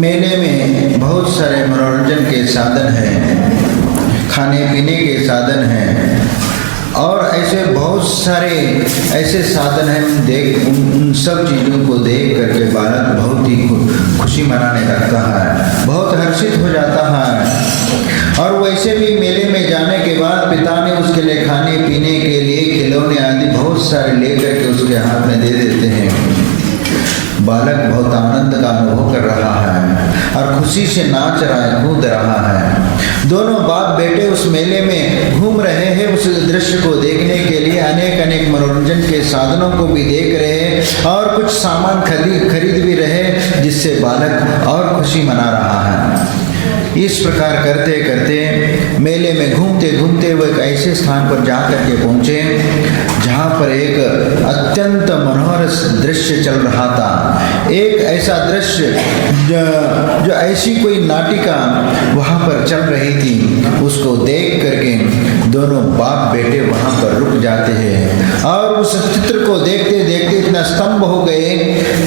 मेले में बहुत सारे मनोरंजन के साधन हैं, खाने पीने के साधन हैं और ऐसे बहुत सारे ऐसे साधन हैं। उन सब चीज़ों को देख करके बालक बहुत ही खुशी मनाने लगता है, बहुत हर्षित हो जाता है। और वैसे भी मेले में जाने के बाद पिता ने उसके लिए खाने पीने के लिए खिलौने आदि बहुत सारे लेकर के उसके हाथ में दे देते हैं। बालक बहुत आनंद का अनुभव कर रहा है और खुशी से नाच रहा है, कूद रहा है। दोनों बाप बेटे उस मेले में घूम रहे हैं, उस दृश्य को देखने के लिए अनेक अनेक मनोरंजन के साधनों को भी देख रहे हैं और कुछ सामान खरीद भी रहे, जिससे बालक और खुशी मना रहा है। इस प्रकार करते करते मेले में घूमते घूमते वो एक ऐसे स्थान पर जा करके पहुँचे जहाँ पर एक अत्यंत मनोहर दृश्य चल रहा था। एक ऐसा दृश्य जो ऐसी कोई नाटिका वहाँ पर चल रही थी, उसको देख करके दोनों बाप बेटे वहाँ पर रुक जाते हैं और उस चित्र को देखते देखते इतना स्तंभ हो गए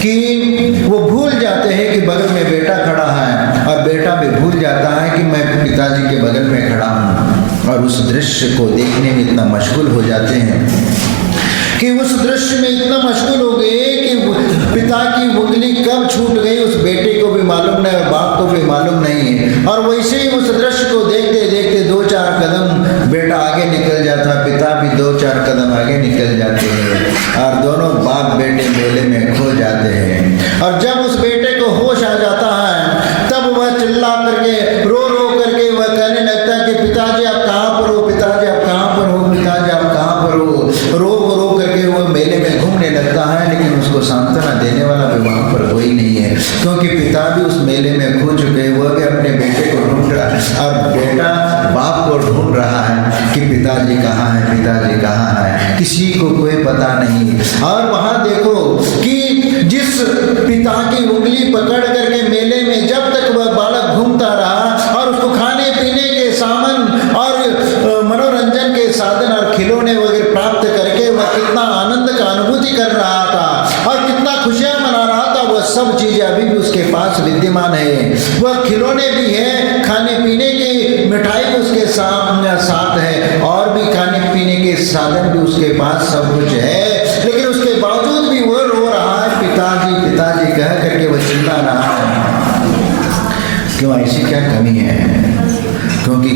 कि वो भूल जाते हैं कि बगल में बेटा खड़ा है और बेटा भी भूल जाता है कि मैं पिताजी के बगल में खड़ा हूँ, और उस दृश्य को देखने में इतना मशगूल हो जाते हैं कि उस दृश्य में इतना मशगूल हो गए कि पिता की उंगली कब छूट गई उस बेटे को भी मालूम नहीं और बाप को भी मालूम नहीं है। और वैसे ही उस दृश्य को देखते देखते 2-4 कदम बेटा आगे निकल जाता, पिता भी 2-4 कदम आगे निकल जाते हैं और दोनों बाप बेटे मेले में खो जाते हैं। और जब उस बेटे को होश आ जाता है तब वह चिल्ला करके रो करके वह कहने लगता है कि पिताजी आप कहाँ पर हो, पिताजी आप कहाँ पर हो, पिताजी आप कहाँ पर हो। रो करके वह मेले में घूमने लगता है, लेकिन उसको सांत्वना देने वाला भी वहाँ पर कोई नहीं है, क्योंकि पिता भी उस मेले में खो चुके, वह भी अपने बेटे को ढूंढ रहा है और बेटा बाप को ढूंढ रहा है कि पिताजी कहाँ है, पिताजी कहाँ है, किसी को कोई पता नहीं। और वहाँ देखो कि जिस पिता की उंगली पकड़ करके मेले में जब तक वह बालक घूमता रहा और उसको खाने पीने के सामान और मनोरंजन के साधन और खिलौने वगैरह प्राप्त करके वह कितना आनंद का अनुभूति कर रहा था और कितना खुशियां मना रहा था, वह सब चीजें अभी भी उसके पास विद्यमान है। वह खिलौने भी है, खाने पीने की मिठाई भी उसके साथ है और भी खाने पीने के साधन भी उसके पास सब कुछ है, लेकिन उसके बावजूद भी वह रो रहा है, पिताजी पिताजी कह करके वह चिल्ला रहा है। क्यों, ऐसी क्या कमी है? क्योंकि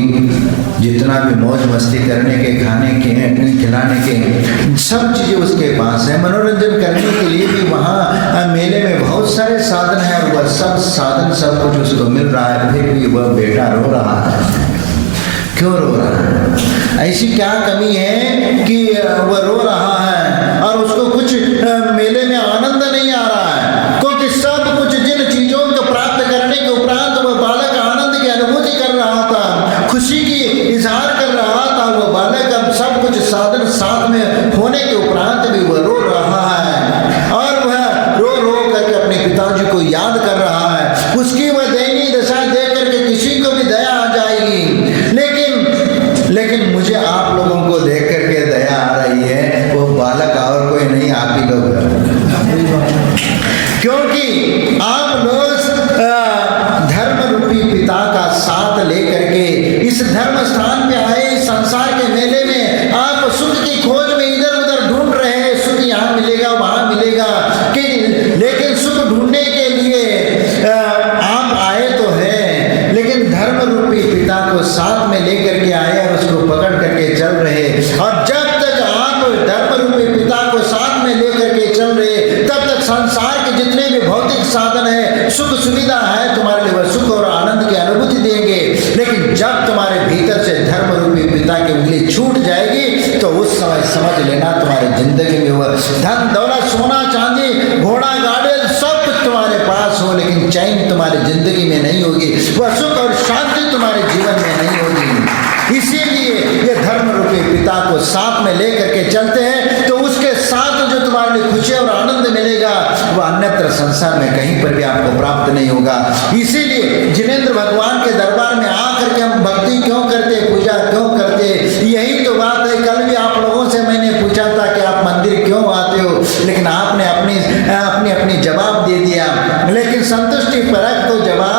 जितना भी मौज मस्ती करने के, खाने के, खिलाने के सब चीज़ें उसके पास है, मनोरंजन करने के लिए भी वहाँ मेले में बहुत सारे साधन हैं और वह सब साधन सब कुछ उसको मिल रहा है, फिर भी वह बेटा रो रहा है। क्यों रो रहा है? ऐसी क्या कमी है कि वह रो रहा है और उसको कुछ मेले में आनंद नहीं आ रहा है? क्योंकि सब कुछ जिन चीजों को प्राप्त करने के उपरांत वह बालक आनंद की अनुभूति कर रहा था, खुशी की इजहार कर रहा था, वह बालक अब सब कुछ साधन साथ में होने के उपरांत भी वह रो रहा है और वह रो करके अपने पिताजी को याद कर रहा है। उसकी वह दयनीय दशा देख करके किसी को भी दया आ जाएगी, लेकिन मुझे आप लोगों को देख करके दया आ रही है, वो बालक और कोई नहीं, आप ही लोग, क्योंकि आप लोग धर्म रूपी पिता का साथ लेकर के इस धर्म स्थान पे आए, इस संसार के मेले में आप सुख की खोज में इधर उधर ढूंढ रहे हैं, सुख यहाँ मिलेगा वहां मिलेगा, कि लेकिन सुख ढूंढने के लिए आप आए तो है, लेकिन धर्म रूपी पिता को साथ में लेकर के आए और उसको पकड़ करके चल रहे। और जब तक आप धर्म रूपी पिता को साथ में लेकर के चल रहे, तब तक संसार के जितने भी भौतिक साधन है, सुख सुविधा है, तुम्हारे लिए वह सुख और आनंद की अनुभूति देंगे, लेकिन जब तुम्हारे भीतर से धर्म रूपी पिता की उंगली छूट जाएगी तो उस समय समझ लेना तुम्हारी जिंदगी में वह धन दौलत सोना चांदी घोड़ा गाड़ी सब कुछ तुम्हारे पास हो, लेकिन चैन तुम्हारी जिंदगी में नहीं होगी, वह सुख और शांति तुम्हारे जीवन में नहीं होगी। इसीलिए ये धर्म रूपी पिता को साथ में लेकर के चलते हैं, तो उसके साथ जो तुम्हारे लिए खुशी और आनंद मिलेगा वह अन्यत्र संसार में कहीं पर भी आपको प्राप्त नहीं होगा। इसीलिए जिनेंद्र भगवान के दरबार में आकर के हम भक्ति क्यों करते, पूजा क्यों करते, यही तो बात है। कल भी आप लोगों से मैंने पूछा था कि आप मंदिर क्यों आते हो, लेकिन आपने अपनी जवाब दे दिया, लेकिन संतुष्टि परक तो जवाब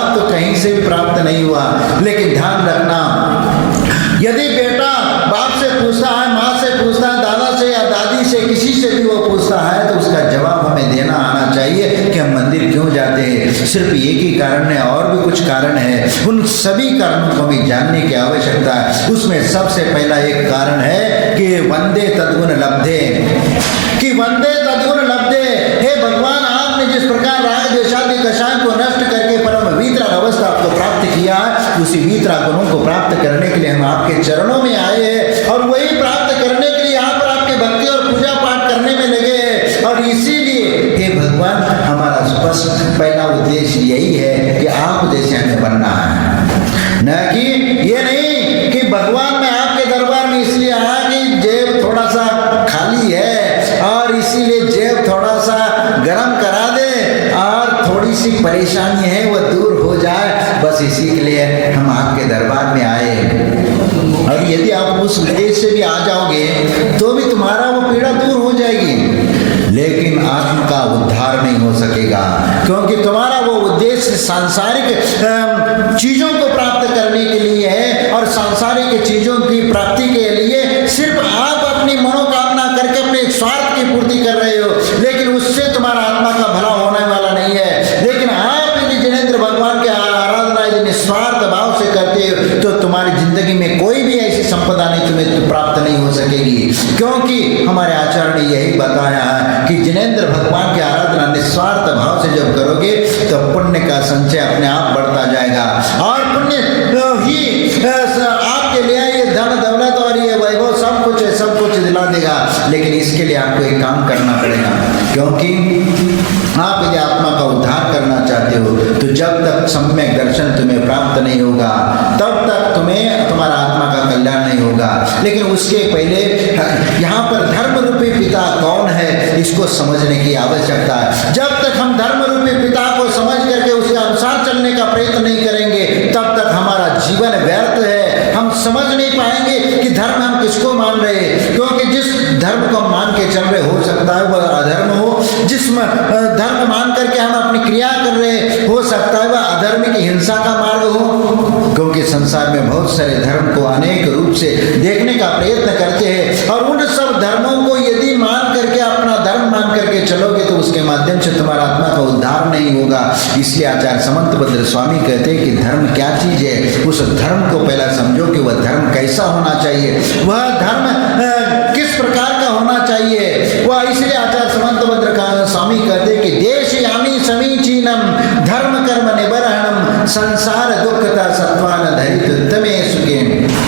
नहीं हुआ। लेकिन ध्यान रखना, यदि बेटा बाप से पूछता है, माँ से पूछता है, दादा से या दादी से, किसी से भी वो पूछता है, तो उसका जवाब हमें देना आना चाहिए कि हम मंदिर क्यों जाते हैं। सिर्फ एक ही कारण है, और भी कुछ कारण है। उन सभी कारणों को हमें जानने की आवश्यकता है। उसमें सबसे पहला एक कारण है कि वंदे तद्गुण लब्धे, कि वंदे तद्गुण लब्धे। हे भगवान, आपने जिस प्रकार राग द्वेषादि कषाय को नष्ट करके परम वीतराग अवस्था आपको प्राप्त किया है, उसी वीतराग गुणों को प्राप्त करने के लिए हम आपके चरणों में आए हैं, और वही प्राप्त करने के लिए यहाँ पर आपके भक्ति और पूजा पाठ करने में लगे हैं। और इसीलिए हे भगवान, हमारा स्पष्ट पहला उद्देश्य यही है कि आप जैसे हमें बनना है, न कि ये नहीं कि भगवान मैं आपके दरबार में इसलिए आया कि जेब थोड़ा सा खाली है और इसीलिए जेब थोड़ा सा गर्म करा दे और थोड़ी सी परेशानी है वो दूर हो जाए, बस इसी के लिए हम आपके दरबार में आए। और यदि आप उस उद्देश्य से भी आ जाओगे तो भी तुम्हारा वो पीड़ा दूर हो जाएगी, लेकिन आत्मा का उद्धार नहीं हो सकेगा, क्योंकि तुम्हारा वो उद्देश्य सांसारिक चीजों को प्राप्त करने के लिए है। और सांसारिक चीजों की प्राप्ति के लिए सिर्फ आप अपनी मनोकामना करके अपने स्वार्थ की पूर्ति कर रहे हो, लेकिन उससे तुम्हारा आत्मा का भला होने वाला नहीं है। लेकिन आप यदि जिनेंद्र भगवान की आराधना यदि निस्वार्थ भाव से करते हो तो तुम्हारी जिंदगी में कोई भी ऐसी संपदा नहीं तुम्हें प्राप्त नहीं हो सकेगी, क्योंकि हमारे आचार्य ने यही बताया है कि जिनेंद्र भगवान की आराधना निस्वार्थ भाव से जब करोगे तो पुण्य का संचय अपने आप बढ़ता जाएगा, और पुण्य ही आपके लिए ये धन दौलत और ये वैभव सब कुछ दिला देगा। लेकिन इसके लिए आपको एक काम करना पड़ेगा, क्योंकि आप यदि आत्मा का उद्धार करना चाहते हो तो जब तक सम्यक दर्शन तुम्हें प्राप्त नहीं होगा तब तक तुम्हारा आत्मा का कल्याण नहीं होगा। लेकिन उसके पहले यहाँ पर धर्म रूपी पिता कौन है इसको समझने की आवश्यकता है। जब तक हम धर्म रूपी पिता को समझ करके उसके अनुसार चलने का प्रयत्न नहीं करेंगे तब तक हमारा जीवन व्यर्थ है। हम समझ नहीं पाएंगे कि धर्म हम किसको मान रहे हैं, क्योंकि जिस धर्म को मान के चल रहे हो सकता है वह अधर्म हो, जिस धर्म मान करके हम अपनी क्रिया कर रहे हो सकता है वह अधर्म की हिंसा का मार्ग हो। क्योंकि संसार में बहुत सारे धर्म को अनेक रूप से देखने का प्रयत्न करते हैं, और उन सब धर्मों को यदि मान करके अपना धर्म मान करके चलोगे तो उसके माध्यम से तुम्हारा आत्मा का उद्धार नहीं होगा। इसलिए आचार्य समंतभद्र स्वामी कहते हैं कि धर्म क्या चीज है, उस धर्म को पहला समझो कि वह धर्म कैसा होना चाहिए, वह धर्म किस प्रकार का होना चाहिए। वह इसलिए आचार्य समंतभद्र स्वामी कहते हैं कि देश यामी समीचीनम धर्म कर्म निबर्हणम संसार दुखता सत्वान धरित तमे सुखे।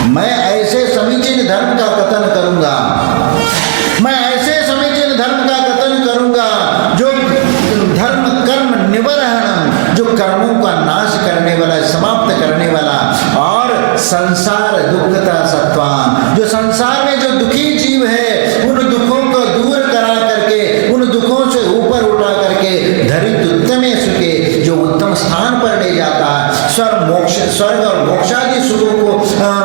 मैं ऐसे समीचीन धर्म का कथन करूंगा, मैं ऐसे समीचीन धर्म का कथन करूंगा जो धर्म कर्म निबर्हणम, जो कर्मों का नाश करने वाला, समाप्त करने वाला, और संसार दुखता सत्वान, जो संसार में जो दुखी जीव है उन दुखों को दूर करा करके, उन दुखों से ऊपर उठा करके धरित उत्तमे सुखे, जो उत्तम स्थान पर ले जाता है, स्वर्ग और मोक्षादि सुखों को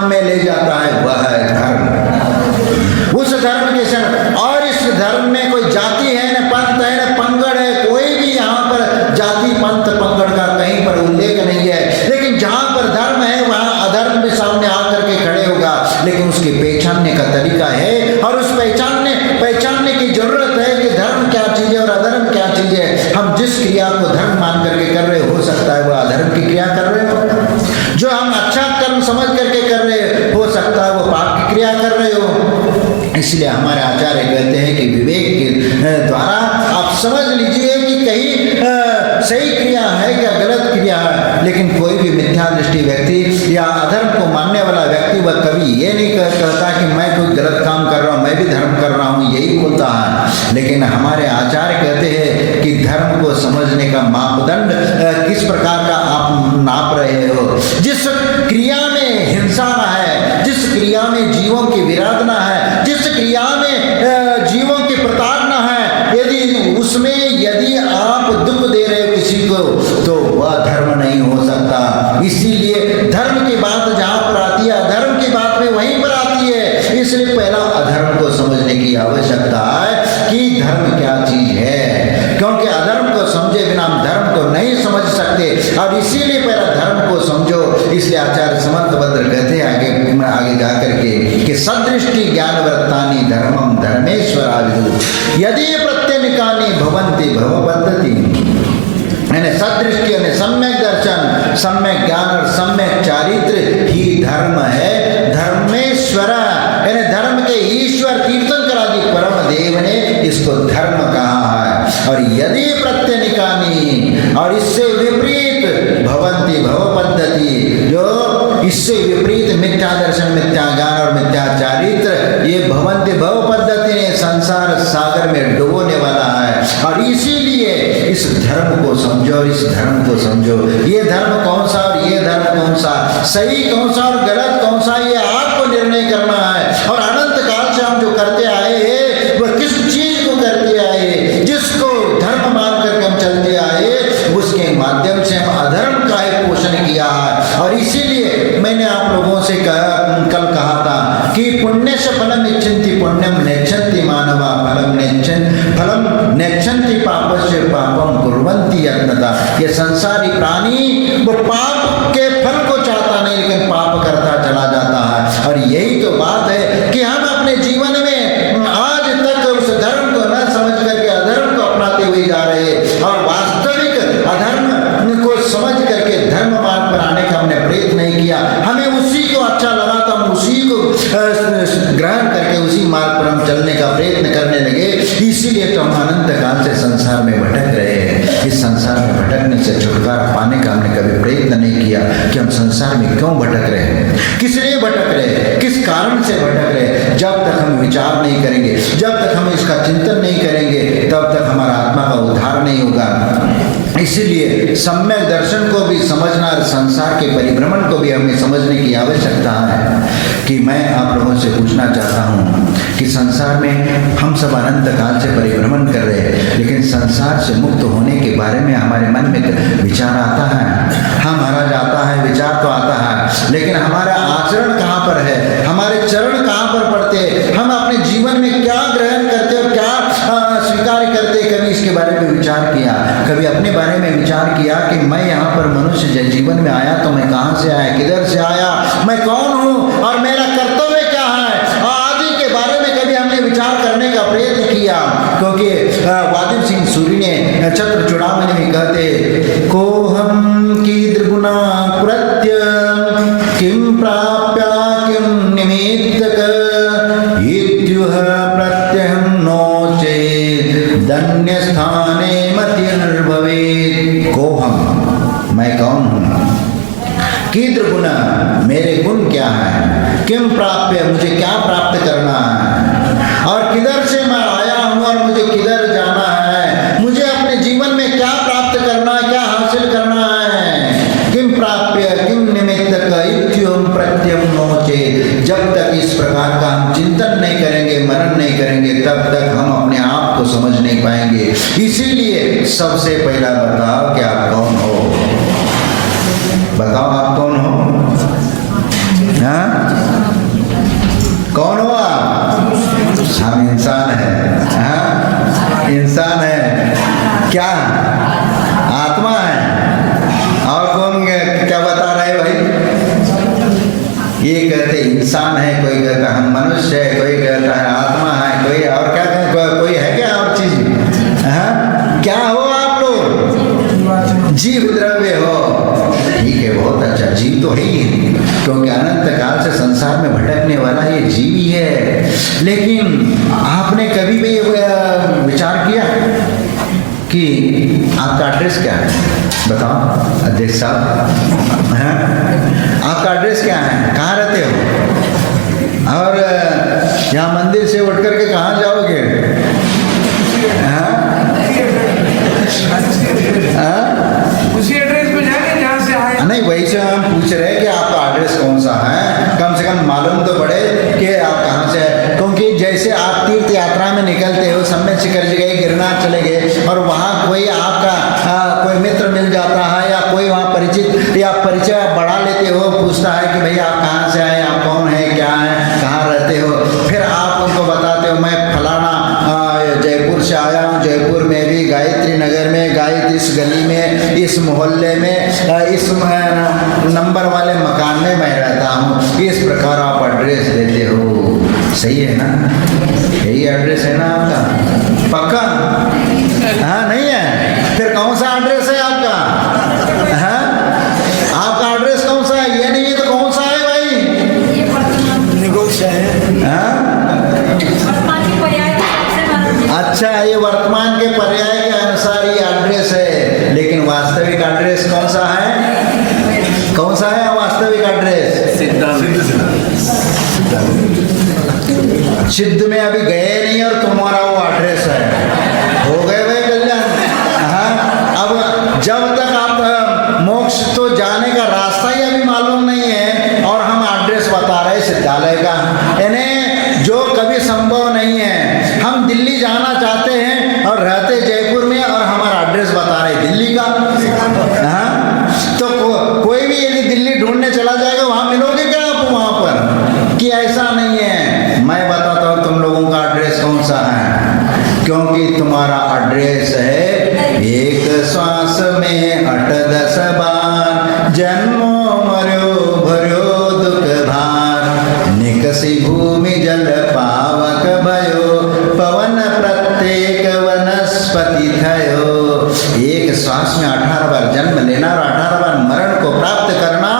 में ले जाता है, वह है धर्म। उस धर्म के संग, और इस धर्म में कोई जाति है न पंथ है न पंगड़ है, कोई भी यहाँ पर जाति पंथ पंगड़ का कहीं पर उल्लेख नहीं है। लेकिन जहाँ पर धर्म है वहाँ अधर्म भी सामने आकर के खड़े होगा, लेकिन उसके पहचानने का तरीका है, और उस पहचानने की जरूरत है कि धर्म क्या चीज है और अधर्म क्या चीज है। हम जिस क्रिया को धर्म मान करके कर रहे हो सकता है वह अधर्म की क्रिया कर रहे हो, जो हम अच्छा कर्म समझ करके कर रहे हो सकता है वो पाप की क्रिया कर रहे हो। इसलिए हमारे आचार्य कहते हैं कि विवेक के द्वारा आप समझ लीजिए कि कहीं सही क्रिया है या गलत क्रिया है। लेकिन कोई भी मिथ्या दृष्टि व्यक्ति या अधर्म को मानने वाला व्यक्ति वह कभी ये नहीं कहता कि मैं कोई गलत काम कर रहा हूँ, मैं भी धर्म कर रहा हूँ, यही बोलता है। लेकिन हमारे आचार्य कहते हैं कि धर्म को समझने का मापदंड किस प्रकार का आप नाप रहे हो। जिस क्रिया में हिंसा है, जिस क्रिया में जीवों की विराधना है, जिस क्रिया में जीवों की प्रताड़ना है, यदि उसमें यदि आप दुख दे रहे हो किसी को तो वह धर्म नहीं हो सकता। इसीलिए धर्म की बात जहाँ पर आती है अधर्म की बात में वहीं पर आती है। इसलिए पहला अधर्म को समझने की आवश्यकता है कि धर्म क्या चीज है, क्योंकि अधर्म को समझे बिना हम धर्म तो नहीं समझ सकते, और इसीलिए पहला धर्म को समझो। इसलिए आचार्य समर्थभद्र कहते हैं आगे जाकर के कि सदृष्टि ज्ञान वृत्तानि धर्मम धर्मेश्वराविदु यदि प्रत्यनिकानि भवन्ति भवपद्धति। यानी सदृष्टि यानी सम्यक दर्शन, सम्यक ज्ञान और सम्यक चारित्र ही धर्म है। धर्मेश्वर यानी धर्म के ईश्वर तीर्थंकर आदि परम देव ने इसको धर्म कहा है। और यदि प्रत्यनिकानि और इससे विपरीत भवन्ति भवपद्धति, जो इससे विपरीत मिथ्या दर्शन, मिथ्या ज्ञान और मिथ्या चारित्र, ये भवन्ति भवपद्धति ने संसार सागर में डुबोने वाला है। और इसीलिए इस धर्म को समझो, इस धर्म को समझो। ये धर्म कौन सा और ये धर्म कौन सा, सही कौन सा और गलत कौन सा, ये आपको निर्णय करना है। और अनंत काल से हम जो करते आए हैं वह किस चीज को करते आए, जिसको धर्म मान करके हम चलते आए, उसके माध्यम से हम अधर्म का ही पोषण किया है। और इसीलिए मैंने आप लोगों से कल कहा था कि पुण्य से फलम इच्छन्ति पुण्यम नेच्छन्ति मानवा फलम नेच्छन्ति पापस्य पापम कुर्वन्ति यत्नता। ये संसारी प्राणी वो पाप के फल को चाहता नहीं, लेकिन पाप करता चला जाता है। और यही तो बात है कि हम अपने जीवन में आज तक उस धर्म को न समझ करके अधर्म को अपनाते हुए जा रहे हैं, और वास्तविक अधर्म को समझ करके धर्म मार्ग पर आने का हमने प्रयत्न नहीं किया। हमें उसी को अच्छा लगा तो हम उसी को ग्रहण करके उसी मार्ग पर हम चलने का प्रयत्न करने लगे। इसीलिए तो हम अनंत काल से संसार में भटक रहे हैं। इस संसार में भटकने से छुटकारा पाने का हमने कभी प्रयत्न नहीं किया कि हम संसार में क्यों भटक रहे हैं, किस लिए भटक रहे हैं, किस कारण से भटक रहे हैं। जब तक हम विचार नहीं करेंगे, जब तक हम इसका चिंतन नहीं करेंगे, तब तक हमारा आत्मा का उद्धार नहीं होगा। इसीलिए सम्यक दर्शन को भी समझना और संसार के परिभ्रमण को भी हमें समझने की आवश्यकता है। कि मैं आप लोगों से पूछना चाहता हूँ कि संसार में हम सब अनंत काल से परिभ्रमण कर रहे हैं, लेकिन संसार से मुक्त होने के बारे में हमारे मन में विचार आता है। हाँ महाराज आता है, विचार तो आता है, लेकिन हमारा आचरण कहाँ पर है, हमारे चरण कहाँ पर पड़ते, हम अपने जीवन में क्या ग्रहण करते और क्या स्वीकार करते। कभी इसके बारे में विचार किया, कभी अपने बारे में विचार किया कि मैं यहाँ पर मनुष्य जीवन में आया तो मैं कहाँ से आया, किधर से आया, मैं कौन हूँ और मेरा कर्तव्य क्या है, आदि के बारे में कभी हमने विचार करने का प्रयत्न किया। क्योंकि वादिम सिंह सूरी ने छत्र चूड़ामणि में कहते को हम कीदृगुणा कृत्य किम प्राप्या किम निमित्तक इत्युह प्रत्यहं नो चेत् धन्य स्थाने मतिर्भवेत्। को हम, मैं कौन हूँ, कीदृ गुण, मेरे गुण क्या है, किम प्राप्य, मुझे क्या प्राप्त करना है, और किधर से मैं आया हूँ और मुझे किधर जाना है, मुझे अपने जीवन में क्या प्राप्त करना है, क्या हासिल करना है। किम प्राप्य किम निमित्तक इत्युहं प्रत्यहं नो चेत्। जब तक इस प्रकार का हम चिंतन नहीं करेंगे, मनन नहीं करेंगे, तब तक हम अपने आप को समझ नहीं पाएंगे। इसीलिए सबसे पहला बताओ कि आप कौन हो, बताओ आप कौन हो, हाँ? कौन हो आप? हम इंसान हैं, हाँ? इंसान है, क्या आत्मा है, और कौन क्या बता रहे भाई? ये कहते इंसान है, कोई कहता हम मनुष्य है, कोई कहता है आत्मा है, कोई और क्या कहते, कोई है क्या और चीज, हाँ? क्या हो आप लोग? जीव द्रव्य हो। ठीक है, बहुत अच्छा, जीव तो है ही, क्योंकि अनंत काल से संसार में भटकने वाला ये जीव ही है। लेकिन आपने कभी भी विचार किया कि आपका एड्रेस क्या है? बताओ अध्यक्ष साहब, हाँ? आपका एड्रेस क्या है, कहाँ रहते हो, और यहाँ मंदिर से उठ करके कहाँ जाओगे? उसी एड्रेस पे जाएंगे जहाँ से आए। नहीं, वही से हम पूछ रहे हैं कि आपका एड्रेस कौन सा है, कम से कम मालूम तो पड़े कि आप कहाँ से है। क्योंकि जैसे आप तीर्थ यात्रा में निकलते हो, सम्यक शिखर जी गए, गिरनार चले गए, और वहाँ कोई आपका कोई मित्र मिल जाता है, या कोई वहाँ परिचित या परिचय बढ़ा शिकायत इस गली में, इस मोहल्ले में, इस नंबर वाले मकान में मैं रहता हूँ, इस प्रकार आप एड्रेस देते हो। सही है ना? यही एड्रेस है ना आपका? पक्का? हाँ, नहीं है? फिर कौन सा एड्रेस है आपका? हाँ, आपका एड्रेस कौन सा है? ये नहीं है तो कौन सा है भाई? हाँ? अच्छा, ये वर्तमान के पर्याय के अनुसार ये एड्रेस है, लेकिन वास्तविक एड्रेस कौन सा है? कौन सा है वास्तविक एड्रेस? सिद्ध में अभी गए नहीं और तुम्हारा वो एड्रेस है। हो गए भाई कल्याण? हाँ, अब जब तक आप मोक्ष तो जाने का रास्ता ही अभी मालूम नहीं है और हम एड्रेस बता रहे सिद्धालय का, यानी जो कभी संभव नहीं है। हम दिल्ली जाना चाहते हैं और रहते जयपुर में और हमारा एड्रेस बता रहे दिल्ली का। हाँ, तो कोई भी यदि दिल्ली ढूंढने चला जाएगा, वहां मिलोगे क्या आप वहां पर? कि ऐसा नहीं है। मैं बताता हूँ तुम लोगों का एड्रेस कौन सा है, क्योंकि तुम्हारा एड्रेस है एक श्वास में 8-10 बार जन्मो मरो भरो दुख भार, निकसी भूमि जल पावक भयो, पवन प्रत्येक वनस्पति थयो। एक श्वास में 18 बार जन्म लेना और 18 बार मरण को प्राप्त करना,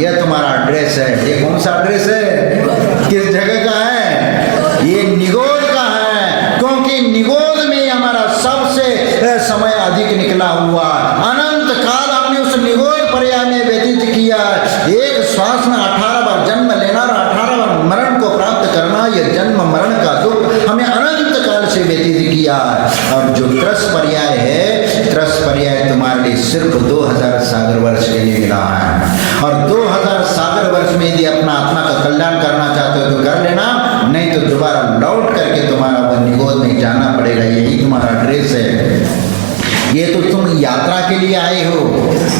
यह तुम्हारा एड्रेस है। ये कौन सा एड्रेस है? किस जगह का है? ये निगोद का है, क्योंकि निगोद में हमारा सबसे समय अधिक निकला हुआ, अनंत काल हमने उस निगोद पर्याय में व्यतीत किया। एक श्वास में 18 बार जन्म लेना और 18 बार मरण को प्राप्त करना, यह जन्म मरण का दुख हमें अनंत काल से व्यतीत किया। और जो त्रस पर्याय है, त्रस पर्याय तुम्हारे लिए सिर्फ 2000 सागर वर्ष के लिए मिला है। और 2000 सागर वर्ष में यदि अपना आत्मा का कल्याण करना चाहते हो तो कर लेना, नहीं तो दोबारा लौट करके तुम्हारा वह निगोद में जाना पड़ेगा। यही तुम्हारा एड्रेस है। ये तो तुम यात्रा के लिए आए हो।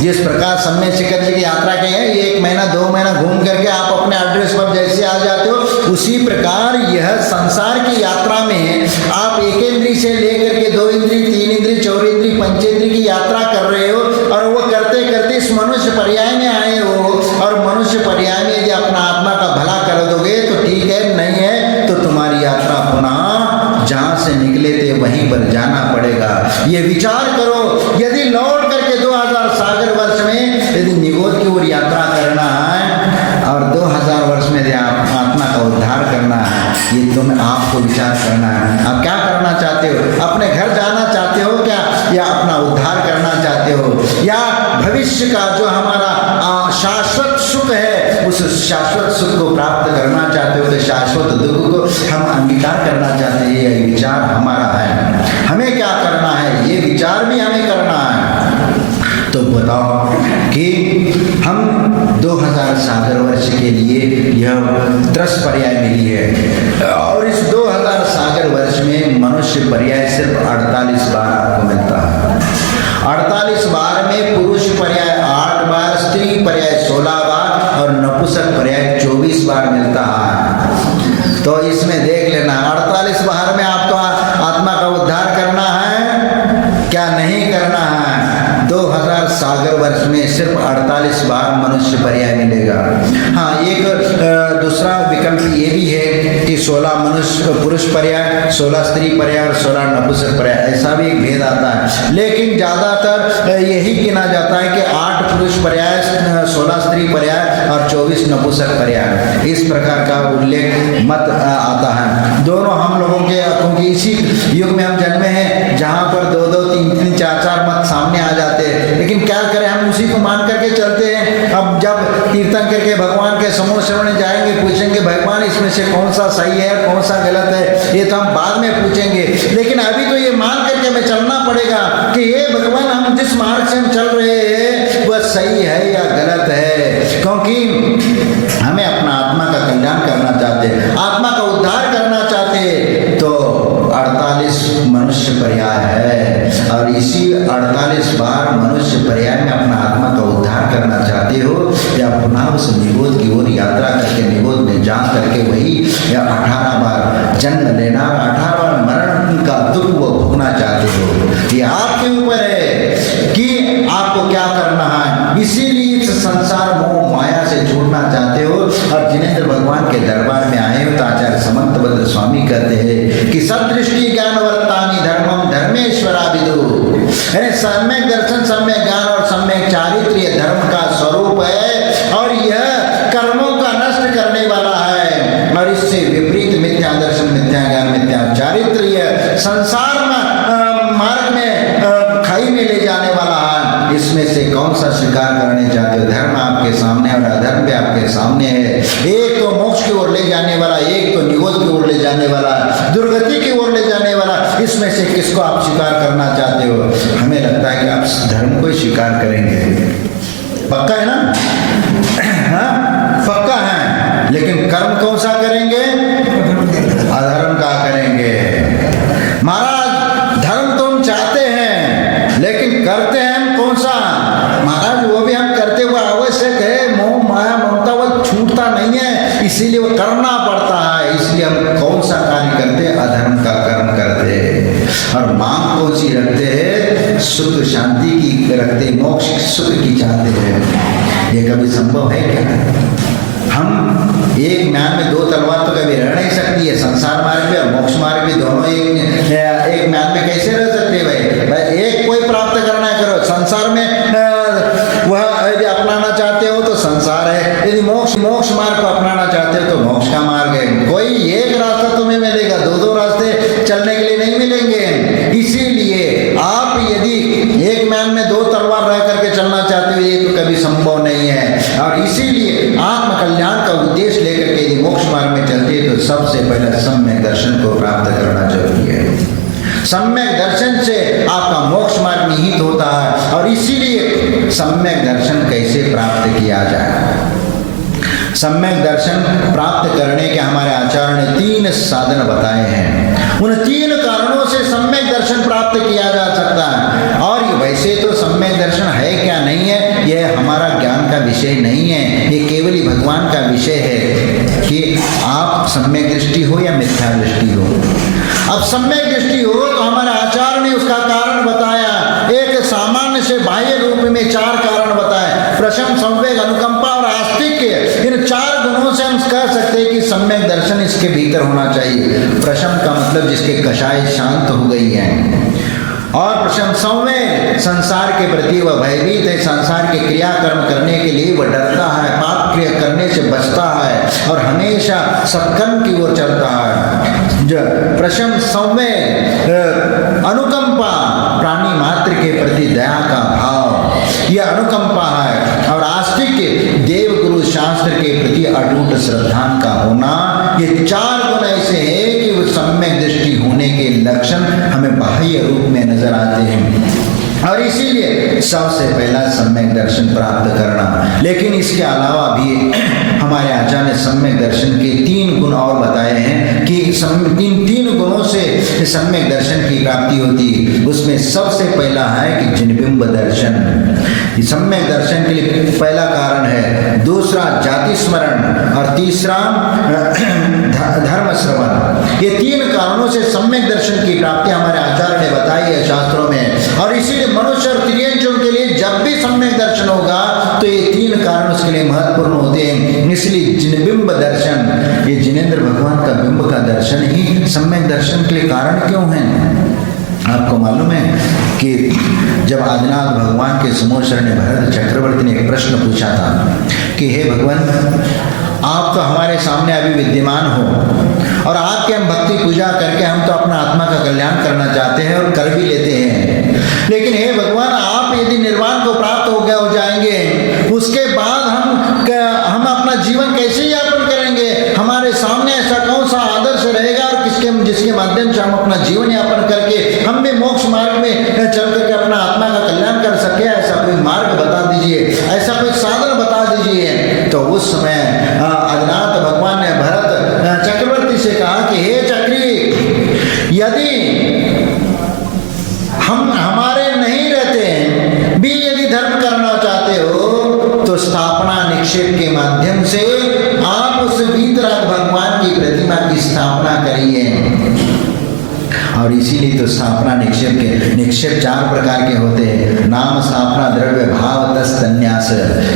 जिस प्रकार समय शिखर जी की यात्रा के हैं, 1 महीना 2 महीना घूम करके आप अपने एड्रेस पर जैसे आ जाते हो, उसी प्रकार यह संसार की यात्रा में आप एक इंद्री से लेकर के 2 इंद्री, 3 इंद्री, 4 इंद्री, 5 इंद्री की यात्रा कर रहे हो। और वो करते करते इस मनुष्य पर्याय में आए हो, और मनुष्य पर्याय में यदि अपना आत्मा का भला कर दोगे तो ठीक है, नहीं है तो तुम्हारी यात्रा पुनः जहां से निकले थे वहीं पर जाना पड़ेगा। ये विचार करो, यदि लौट करके 2000 सागर वर्ष में यदि निगोद की ओर यात्रा करना है और 2000 वर्ष में यदि आत्मा का उद्धार करना है, ये तुम आपको विचार करना है। आप क्या करना चाहते हो? अपने घर जाना चाहते हो क्या, या अपना उद्धार करना चाहते हो, या भविष्य का जो हमारा शाश्वत सुख है उस शाश्वत सुख को प्राप्त करना चाहते हो, तो शाश्वत दुख को हम अंगीकार करना चाहते हैं। ये विचार हमारा है। हमें क्या करना है, ये विचार भी हमें करना है। तो बताओ कि हम 2000 सागर वर्ष के लिए यह त्रस पर्याय मिली है, और इस 2000 सागर वर्ष में मनुष्य पर्याय सिर्फ 48 बार आपको मिलता है। 48 बार में पुरुष पर्याय 8 बार, स्त्री पर्याय 16 बार और नपुंसक पर्याय 24 बार मिलता है। तो इसमें देख लेना, 48 बार में आपको आत्मा का उद्धार करना है क्या नहीं करना है। 2000 सागर वर्ष में सिर्फ 48 बार मनुष्य पर्याय मिलेगा। हाँ, एक दूसरा विकल्प ये भी है कि 16 मनुष्य पुरुष पर्याय, 16 स्त्री पर्याय और 16 नपुंसक पर्याय, ऐसा भी एक भेद आता है। लेकिन ज़्यादातर यही गिना जाता है कि 8 पुरुष पर्याय, 16 स्त्री पर्याय और 24 नपुंसक पर्याय, इस प्रकार का उल्लेख मत आता है। दोनों हम लोगों के, क्योंकि इसी युग में हम जन्मे हैं जहाँ पर 2-2, 3-3, 4-4 मत सामने आ जाते हैं, लेकिन क्या करें, हम उसी को मान करके चलते हैं। अब जब कीर्तन करके भगवान के समूह श्रवण जाएंगे, पूछेंगे भगवान इसमें से कौन सा सही है कौन सा गलत है, ये तो हम बाद में पूछेंगे। लेकिन अभी तो ये मान करके हमें चलना पड़ेगा कि ये भगवान हम जिस मार्ग से हम चल रहे हैं वह सही है या गलत है, क्योंकि हमें अपना आत्मा का कल्याण करना चाहते हैं, आत्मा का उद्धार करना चाहते हैं। तो 48 मनुष्य पर्याय है, और इसी 48 बार मनुष्य पर्याय में अपना आत्मा का उद्धार करना चाहते हो, या पुनः उस निगोद की ओर यात्रा करके निगोद में जा करके वही या 18 बार जन्म लेना, 18 बार मरण का दुख वो भोगना चाहते हो, ये आपके ऊपर है। आपको क्या करना है, इसीलिए इस संसार मोह माया से छूटना चाहते हो और जिनेंद्र भगवान के दरबार में आए हो। तो आचार्य समंतभद्र स्वामी कहते हैं कि सदृष्टि ज्ञान वर्तानि धर्मम धर्मेश्वराभिदु, यानी सम्यक दर्शन, सम्यक ज्ञान और सम्यक चारित्र्य धर्म का स्वरूप है और यह कर्मों का नष्ट करने वाला है और इससे विपरीत मिथ्या दर्शन, मिथ्या ज्ञान, मिथ्या चारित्र्य संसार मार्ग में खाई में ले जाने वाला है। इसमें से कौन सा स्वीकार करने चाहते हो? धर्म आपके सामने और अधर्म भी आपके सामने है। एक तो मोक्ष की ओर ले जाने वाला, एक तो निगोद की ओर ले जाने वाला, दुर्गति की ओर ले जाने वाला। इसमें से किसको आप स्वीकार करना चाहते हो? हमें लगता है कि आप धर्म को ही स्वीकार करेंगे। पक्का है ना? हाँ, पक्का है। लेकिन कर्म कौन सा करेंगे? अधर्म का करेंगे। महाराज धर्म तो हम चाहते हैं लेकिन करते हैं हम कौन सा? महाराज वो भी हम करते हुए आवश्यक है। मोह माया ममता वो छूटता नहीं है, इसीलिए वो करना पड़ता है। इसलिए हम कौन सा कार्य करते हैं? अधर्म का कर्म करते हैं। और मांग कौन सी रखते हैं? सुख शांति की रखते, मोक्ष सुख की चाहते हैं। ये कभी संभव है क्या? हम एक म्यान में दो तलवार तो कभी रह नहीं सकती है। संसार मार्ग भी और मोक्ष मार्ग भी दोनों एक म्यान में कैसे रह सकते हैं? भाई एक कोई प्राप्त करना है करो। संसार में वह यदि अपनाना चाहते हो तो संसार है, यदि मोक्ष मार्ग को अपनाना चाहते हो तो मोक्ष का मार्ग है। कोई एक रास्ता तुम्हें मिलेगा, दो रास्ते चलने के लिए नहीं मिलेंगे। इसीलिए आप यदि एक म्यान में दो तलवार रह करके चलना चाहते हो, ये तो कभी संभव नहीं है। और इसीलिए आत्म कल्याण का उद्देश्य लेकर के यदि मोक्ष मार्ग में चलते हैं तो सबसे पहले सम्यक दर्शन को प्राप्त करना जरूरी है। सम्यक दर्शन से आपका मोक्ष मार्ग निहित होता है। और इसीलिए सम्यक दर्शन कैसे प्राप्त किया जाए? सम्यक दर्शन प्राप्त करने के हमारे आचार्य ने 3 साधन बताए हैं। उन 3 कारणों से सम्यक दर्शन प्राप्त किया जा सकता है। और वैसे तो सम्यक दर्शन है क्या नहीं है, यह हमारा ज्ञान का विषय नहीं है। ये केवल ही भगवान का विषय है कि आप सम्यक दृष्टि हो या मिथ्या दृष्टि हो। अब सम्यक दृष्टि हो तो हमारे आचार्य ने उसका कारण बताया। एक सामान्य से बाह्य रूप में 4 कारण बताए। प्रशम, संवेग, अनुकंपा और आस्तिक्य। इन 4 गुणों से हम कह सकते हैं कि सम्यक दर्शन इसके भीतर होना चाहिए। प्रशम का मतलब जिसके कषाय शांत हो गई है। और प्रशम संवेग, संसार के प्रति वह भयभीत है। संसार के क्रियाकर्म करने के लिए वह डरता है, पाप क्रिया करने से बचता है और हमेशा सत्कर्म की ओर चलता है। प्रशम संवेग, अनुकंपा, प्राणी मात्र के प्रति दया का भाव, यह अनुकंपा है। और आस्तिक्य, देव गुरु शास्त्र के प्रति अटूट श्रद्धा का होना। ये 4 गुण ऐसे हैं कि वो सम्यक दृष्टि होने के लक्षण हमें बाह्य रूप में नजर आते हैं। और इसीलिए सबसे पहला सम्यक दर्शन प्राप्त करना। लेकिन इसके अलावा भी हमारे आचार्य ने सम्यक दर्शन के 3 गुण और बताए हैं कि इन 3 गुणों से सम्यक दर्शन की प्राप्ति होती है। उसमें सबसे पहला है कि जिनबिंब दर्शन। सम्यक दर्शन के लिए पहला कारण है। दूसरा जाति स्मरण और तीसरा धर्म श्रवण। ये 3 कारणों से सम्यक दर्शन की प्राप्ति हमारे आचार्य ने बताई है शास्त्रों में। और इसीलिए मनुष्य और त्रियंचों के लिए जब भी सम्यक दर्शन होगा तो ये 3 कारण उसके लिए महत्वपूर्ण होते हैं। इसलिए जिनबिंब दर्शन, ये जिनेंद्र भगवान का बिंब का दर्शन ही सम्यक दर्शन के लिए कारण क्यों है? आपको मालूम है कि जब आदिनाथ भगवान के समोसर ने भरत चक्रवर्ती ने एक प्रश्न पूछा था कि हे भगवान, आप तो हमारे सामने अभी विद्यमान हो और आपके हम भक्ति पूजा करके हम तो अपना आत्मा का कल्याण करना चाहते हैं और कर भी लेते हैं। लेकिन हे भगवान, आप यदि निर्वाण को प्राप्त हो जाएंगे, उसके बाद हम अपना जीवन कैसे यापन करेंगे? हमारे सामने ऐसा कौन सा आदर्श रहेगा और जिसके माध्यम से हम अपना जीवन यापन करके हम भी मोक्ष मार्ग में चल करके अपना आत्मा का कल्याण कर सके? ऐसा कोई मार्ग बता दीजिए, ऐसा कोई साधन बता दीजिए। तो उस समय आदिनाथ भगवान ने भरत चक्रवर्ती से कहा कि हे चक्री, यदि हम हमारे नहीं रहते भी यदि धर्म करना चाहते हो तो स्थापना निक्षेप के माध्यम से आप उस वीतराग भगवान की प्रतिमा की स्थापना करिए। और इसीलिए तो स्थापना निक्षेप 4 प्रकार के होते हैं। नाम स्थापना, द्रव्य संन्यास।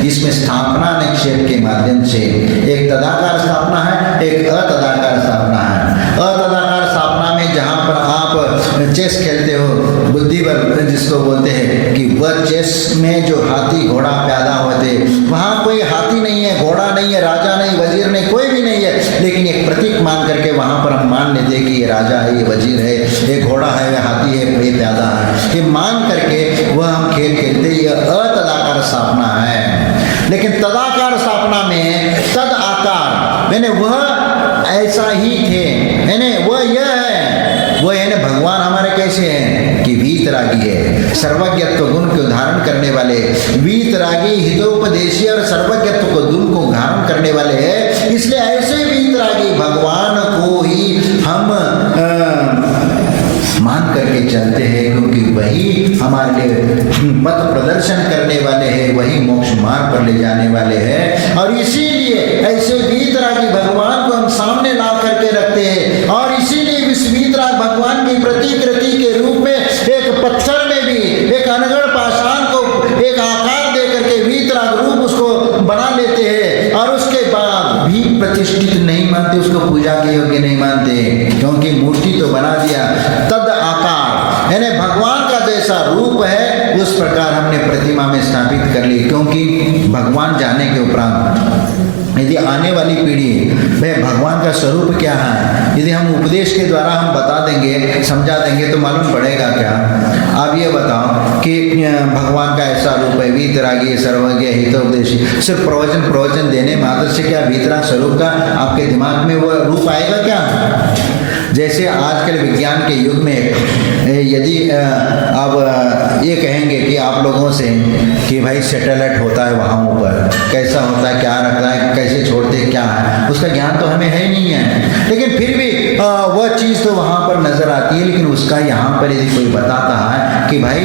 इसमें स्थापना निक्षेप के माध्यम से एक तदाकार स्थापना है, एक अतदाकार स्थापना है। अतदाकार स्थापना में जहाँ पर आप चेस खेलते हो, बुद्धि बल जिसको बोलते हैं, कि वह चेस में जो हाथी घोड़ा पैदा होते, वहाँ कोई हाथी नहीं है, घोड़ा नहीं है, राजा नहीं, वजीर नहीं, कोई भी नहीं है, लेकिन एक प्रतीक मान करके वहाँ पर हम मान लेते कि ये राजा है, ये वजीर है, ये घोड़ा है, ये हाथी है, ये पैदा है, ये मान करके वह हम खेल खेलते। ये अतदाकार स्थापना है। लेकिन तदाकार स्थापना में तद आकार मैंने वह ऐसा ही थे, मैंने वह यह है, वह यानी भगवान हमारे कैसे हैं कि वीतरागी है, सर्वज्ञत्व गुण के उदाहरण करने वाले, वीतरागी हितोपदेशी और सर्वज्ञत्व को गुण को धारण करने वाले हैं। इसलिए ऐसे वीतरागी भगवान को ही हम मान करके चलते हैं, क्योंकि वही हमारे लिए पथ प्रदर्शन करने वाले हैं, वही मोक्ष मार्ग पर ले जाने वाले हैं। और इसीलिए ऐसे वीतरागी भगवान को हम सामने ला करके रखते हैं। और इसीलिए इस वीतराग भगवान की प्रतिकृति के रूप में एक पत्थर में भी एक अनगढ़ पाषाण को एक आकार दे करके वीतराग रूप उसको बना लेते हैं, और उसके बाद भी प्रतिष्ठित नहीं मानते, उसको पूजा के योग्य नहीं मानते, क्योंकि मूर्ति तो बना दिया। तद आकार यानी भगवान का जैसा रूप है उस प्रकार हमने प्रतिमा में स्थापित कर ली, क्योंकि भगवान जाने के उपरांत यदि आने वाली पीढ़ी भाई भगवान का स्वरूप क्या है, यदि हम उपदेश के द्वारा हम बता देंगे, समझा देंगे, तो मालूम पड़ेगा क्या? आप ये बताओ कि भगवान का ऐसा रूप है, वीतरागी, सर्वज्ञ, हितोपदेशी, सिर्फ प्रवचन देने मात्र से क्या वीतराग स्वरूप का आपके दिमाग में वो रूप आएगा क्या? जैसे आजकल विज्ञान के युग में यदि आप ये कहेंगे कि आप लोगों से कि भाई सैटेलाइट होता है वहाँ ऊपर, कैसा होता है, क्या रखता है, कैसे छोड़ते, क्या है, उसका ज्ञान तो हमें है ही नहीं है, लेकिन फिर भी वह चीज़ तो वहाँ पर नज़र आती है। लेकिन उसका यहाँ पर यदि कोई बताता है कि भाई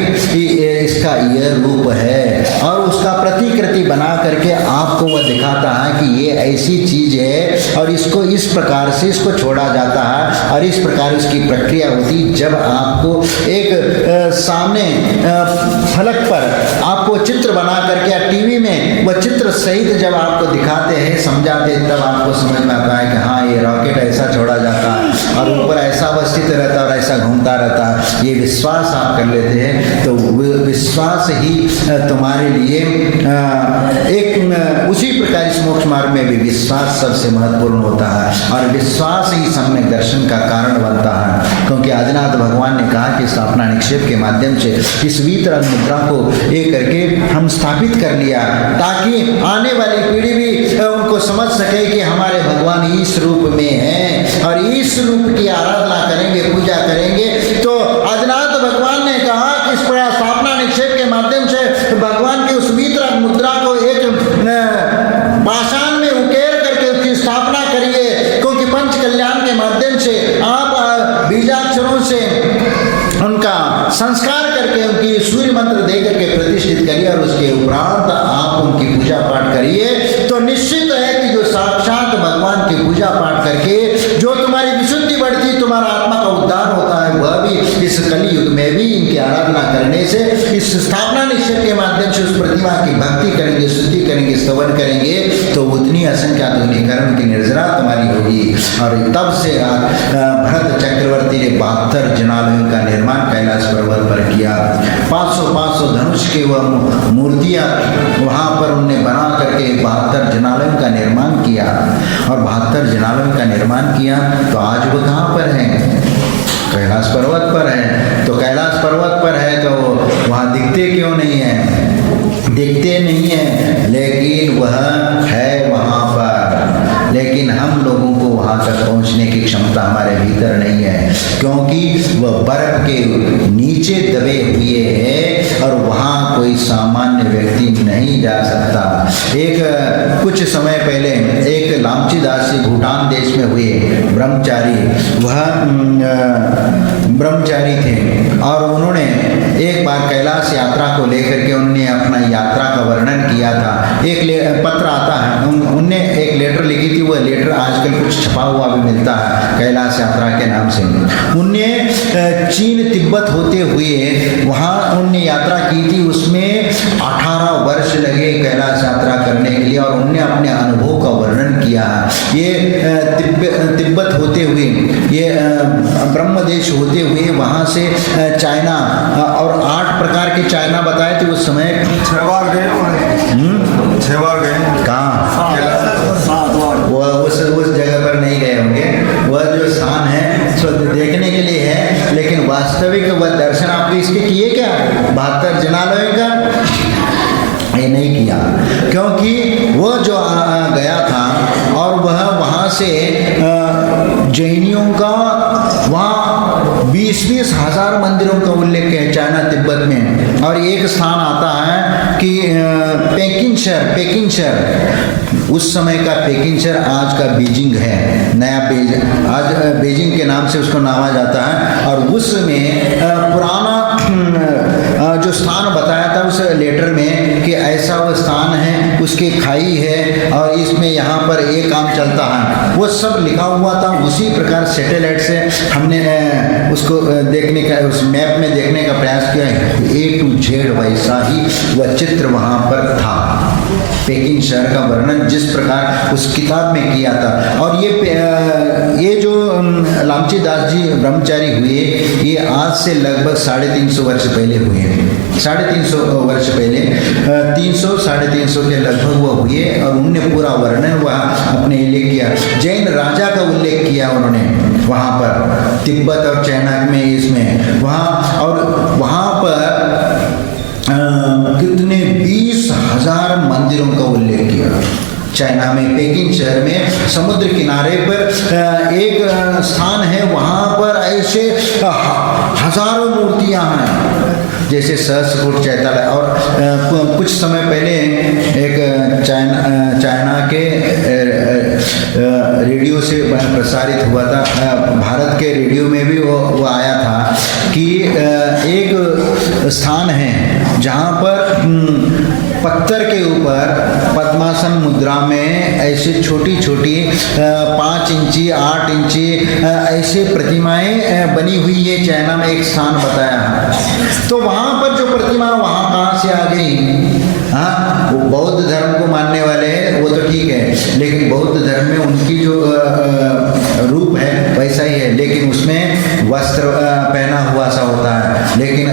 इसका यह रूप है, और उसका प्रतिकृति बना करके आपको वह दिखाता है कि ये ऐसी चीज़ है और इसको इस प्रकार से इसको छोड़ा जाता है, और इस प्रकार इसकी प्रक्रिया होती। जब आपको एक सामने फलक पर आपको चित्र बना करके या टीवी में वह चित्र सहित जब आपको दिखाते हैं, समझाते हैं, तब आपको समझ में आता है कि हाँ ये रॉकेट ऐसा छोड़ा जाता है और ऊपर ऐसा अवस्थित रहता है और ऐसा घूमता रहता है। ये विश्वास आप कर लेते हैं तो विश्वास ही तुम्हारे लिए एक उसी प्रकार इस मोक्ष मार्ग में भी विश्वास सबसे महत्वपूर्ण होता है, और विश्वास ही सम्यक दर्शन का कारण बनता है। क्योंकि आदिनाथ भगवान ने कहा कि स्थापना निक्षेप के माध्यम से इस वीतराग मुद्रा को एक करके हम स्थापित कर लिया, ताकि आने वाली पीढ़ी भी उनको समझ सके कि हमारे भगवान इस रूप में हैं और इस रूप की आराधना करेंगे, पूजा करेंगे। तो आदिनाथ भगवान ने कहा कि इस प्रकार स्थापना निक्षेप के माध्यम से भगवान की उस वीतराग मुद्रा को एक पाषाण में उकेर करके उसकी स्थापना करिए, क्योंकि पंच कल्याण के माध्यम से आप बीजाक्षरों से उनका संस्कार करके उनकी सूर्य मंत्र दे करके प्रतिष्ठित करिए, और उसके उपरांत आप उनकी पूजा पाठ करिए। तो निश्चित है कि जो साक्षात भगवान की पूजा पाठ करके जो तुम्हारी विशुद्धि बढ़ती, तुम्हारा आत्मा का उद्धार होता है, वह भी इस कली युग में भी इनकी आराधना करने से, इस स्थापना निश्चय के माध्यम से उस प्रतिमा की भक्ति करेंगे, स्तुति करेंगे, स्तवन करेंगे, तो उतनी असंख्यात कर्म की निर्जरा तुम्हारी होगी। और तब से भरत चक्रवर्ती ने 72 जनालयों का निर्माण कैलाश पर्वत पर किया। 500 धनुष के वह मूर्तियां वहां पर उनने बना करके 72 जनालयों का निर्माण किया, और 72 जनालयों का निर्माण किया। तो आज वो कहाँ पर है? कैलाश पर्वत पर है। तो कैलाश पर्वत पर है तो वहाँ दिखते क्यों नहीं है? दिखते नहीं है, लेकिन वह है वहाँ पर, लेकिन हम लोगों को वहाँ तक पहुँचने की क्षमता हमारे भीतर नहीं है, क्योंकि वह बर्फ के नीचे दबे हुए हैं और वहाँ कोई सामान्य व्यक्ति नहीं जा सकता। एक कुछ समय पहले एक लामची दास जी भूटान देश में हुए ब्रह्मचारी, वह ब्रह्मचारी थे, और उन्होंने एक बार कैलाश यात्रा को लेकर के उन्होंने अपना यात्रा का वर्णन किया था। एक पत्र आता है, उनने एक लेटर लिखी थी, वह लेटर आजकल कुछ छपा हुआ भी मिलता है कैलाश यात्रा के नाम से। उनने चीन तिब्बत होते हुए वहाँ उनने यात्रा की थी, उसमें 18 वर्ष लगे देश होते हुए वहाँ से चाइना, और 8 प्रकार के चाइना बताए थे उस समय। 6 बार गए होंगे, 6 बार गए। कहाँ? वो उस जगह पर नहीं गए होंगे। वह जो स्थान है सो देखने के लिए है, लेकिन वास्तविक वह दर्शन आपके इसके किए क्या? 72 जनालयों का ये नहीं किया, क्योंकि वो जो गया था और वह वहाँ से जैनियों का वहाँ 20-20 हजार मंदिरों का उल्लेख है चाइना तिब्बत में। और एक स्थान आता है कि पेकिंग शहर, उस समय का पेकिंग शहर आज का बीजिंग है, नया बीजिंग, आज बीजिंग के नाम से उसको नामा जाता है। और उसमें पुराना जो स्थान बताया था उस लेटर में कि ऐसा वो स्थान है, उसकी खाई है और इसमें यहाँ पर ये काम चलता है, वो सब लिखा हुआ था। उसी प्रकार सैटेलाइट से हमने उसको देखने का, उस मैप में देखने का प्रयास किया है। A to Z वैसा ही वह चित्र वहाँ पर था, पेकिंग शहर का वर्णन जिस प्रकार उस किताब में किया था। और ये जो लामची दास जी ब्रह्मचारी हुए, ये आज से लगभग 350 वर्ष पहले हुए हैं, 350 वर्ष पहले, 300-350 के लगभग वो हुए। और उनने पूरा वर्णन वहाँ अपने लिए किया। जैन राजा का उल्लेख किया उन्होंने वहाँ पर, तिब्बत और चाइना में, इसमें वहाँ, और वहाँ पर कितने 20,000 मंदिरों का उल्लेख किया चाइना में। पेकिंग शहर में समुद्र किनारे पर एक स्थान है, वहाँ पर ऐसे हजारों मूर्तियाँ हैं, जैसे सहस्रकूट चैतालय। और कुछ समय पहले एक चाइना के रेडियो से प्रसारित हुआ था, भारत के रेडियो में भी वो आया था कि एक स्थान है जहाँ पर पत्थर के ऊपर पद्मासन मुद्रा में ऐसे छोटी 5 इंची 8 इंची ऐसे प्रतिमाएं बनी हुई है। चाइना में एक स्थान बताया, तो वहाँ पर जो प्रतिमा वहाँ कहाँ से आ गई? हाँ, वो बौद्ध धर्म को मानने वाले हैं, वो तो ठीक है, लेकिन बौद्ध धर्म में उनकी जो रूप है वैसा ही है, लेकिन उसमें वस्त्र पहना हुआ सा होता है। लेकिन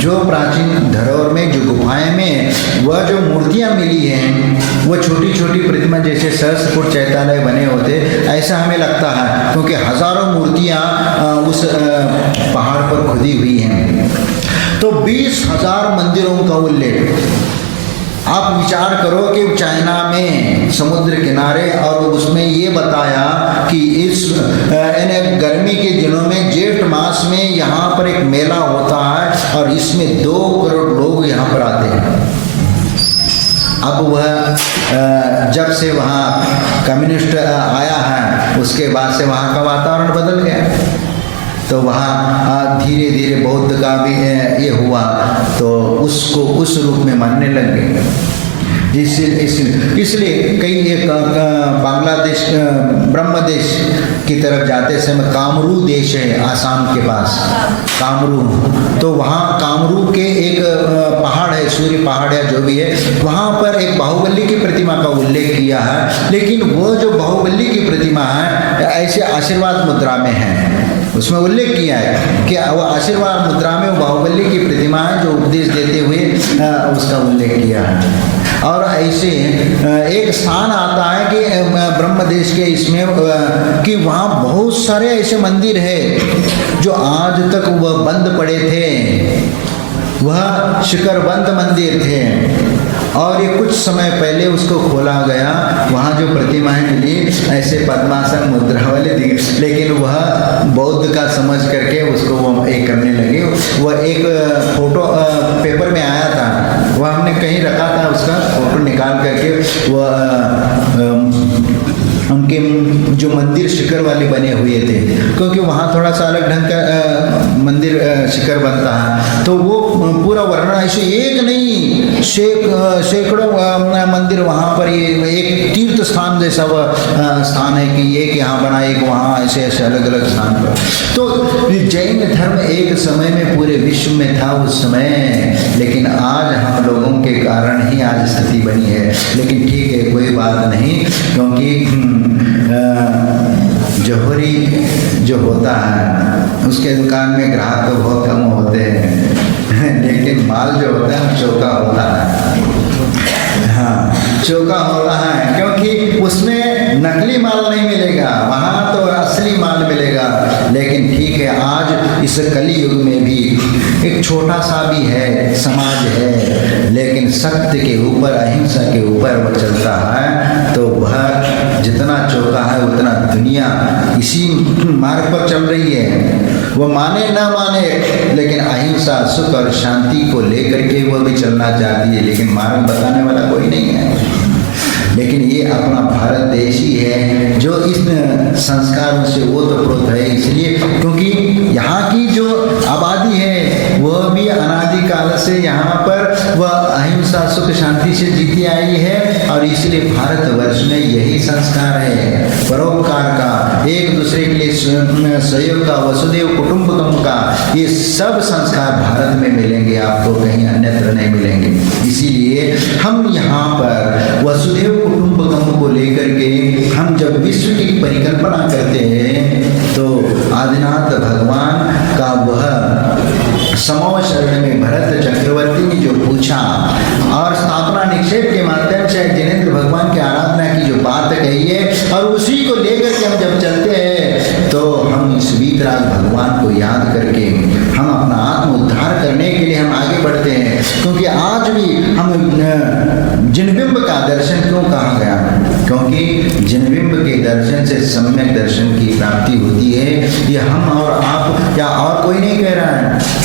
जो प्राचीन धरोहर में, जो गुफाएं में वह जो मूर्तियां मिली हैं, वो छोटी छोटी प्रतिमा जैसे सहस्रकूट चैतालय बने होते, ऐसा हमें लगता है, क्योंकि हजारों मूर्तियां उस पहाड़ पर खुदी हुई हैं। तो 20,000 मंदिरों का उल्लेख, आप विचार करो कि चाइना में समुद्र किनारे, और उसमें ये बताया कि इस गर्मी के दिनों में जेठ मास में यहाँ पर एक मेला होता है और इसमें 2 करोड़ लोग यहाँ पर आते हैं। अब वह जब से वहाँ कम्युनिस्ट आया है, उसके बाद से वहाँ का वातावरण बदल गया, तो वहाँ धीरे धीरे बौद्ध का भी ये हुआ, तो उसको उस रूप में मानने लग गए। इसलिए कई एक बांग्लादेश ब्रह्मदेश की तरफ जाते समय कामरू देश है आसाम के पास, कामरू, तो वहाँ कामरू के एक पहाड़ है, सूर्य पहाड़ या जो भी है, वहाँ पर एक बाहुबली की प्रतिमा का उल्लेख किया है। लेकिन वो जो बाहुबली की प्रतिमा है ऐसे आशीर्वाद मुद्रा में है, उसमें उल्लेख किया है कि वो आशीर्वाद मुद्रा में वो बाहुबली की प्रतिमा है जो उपदेश देते हुए उसका उल्लेख किया है। और ऐसे एक स्थान आता है कि ब्रह्मदेश के इसमें कि वहाँ बहुत सारे ऐसे मंदिर है जो आज तक वह बंद पड़े थे, वह शिखरबंद मंदिर थे, और ये कुछ समय पहले उसको खोला गया। वहाँ जो प्रतिमाएं मिली ऐसे पद्मासन मुद्रा वाले दिखे, लेकिन वह बौद्ध का समझ करके उसको वो एक करने लगे। वह एक फोटो पेपर में आया था, वह हमने कहीं रखा था, उसका फोटो निकाल करके वह उनके जो मंदिर शिखर वाले बने हुए थे, क्योंकि वहाँ थोड़ा सा अलग ढंग का मंदिर शिखर बनता है, तो वो पूरा वर्णन ऐसे एक नहीं सैकड़ों मंदिर वहाँ पर, ये एक तीर्थ स्थान जैसा वह स्थान है कि एक यहाँ बना, एक वहाँ, ऐसे ऐसे अलग अलग स्थान पर। तो जैन धर्म एक समय में पूरे विश्व में था उस समय, लेकिन आज हम लोगों के कारण ही आज स्थिति बनी है। लेकिन ठीक है, कोई बात नहीं, क्योंकि जौहरी जो होता है उसके दुकान में ग्राहक तो बहुत कम होते हैं लेकिन माल जो होता है चौका होता है। हाँ, चौका होता है क्योंकि उसमें नकली माल नहीं मिलेगा, वहाँ तो असली माल मिलेगा। लेकिन ठीक है, आज इस कली युग में भी एक छोटा सा भी है समाज है, लेकिन सत्य के ऊपर, अहिंसा के ऊपर वह चलता है, तो वह जितना चौका है उतना दुनिया इसी मार्ग पर चल रही है। वो माने ना माने, लेकिन अहिंसा, सुख और शांति को लेकर के वो भी चलना चाहती है, लेकिन मार्ग बताने वाला कोई नहीं है। लेकिन ये अपना भारत देश ही है जो इस संस्कारों से ओतप्रोत है, इसलिए क्योंकि यहाँ की जो आबादी है वह भी अनादि काल से यहाँ पर वह अहिंसा, सुख, शांति से जीती आई है। और इसलिए भारतवर्ष में यही संस्कार है, परोपकार का, एक दूसरे के लिए सहयोग का, वसुदेव कुटुंबकम का, ये सब संस्कार भारत में मिलेंगे, आपको कहीं अन्यत्र नहीं मिलेंगे। इसीलिए हम यहाँ पर वसुदेव कुटुंबकम को लेकर के हम जब विश्व की परिकल्पना करते हैं तो आदिनाथ भगवान का वह समो शरण में भरत चक्रवर्ती ने जो पूछा और स्थापना निक्षेप के माध्यम से जिनेंद्र भगवान की आराधना की जो बात कही है, और उसी को लेकर के हम जब चलते हैं तो हम इस वीतराग भगवान को याद करके हम अपना आत्म उद्धार करने के लिए हम आगे बढ़ते हैं। क्योंकि आज भी हम जिनबिंब का दर्शन क्यों कहा गया, क्योंकि जिनबिंब के दर्शन से सम्यक दर्शन की प्राप्ति होती है। ये हम और आप या और कोई नहीं कह रहा है,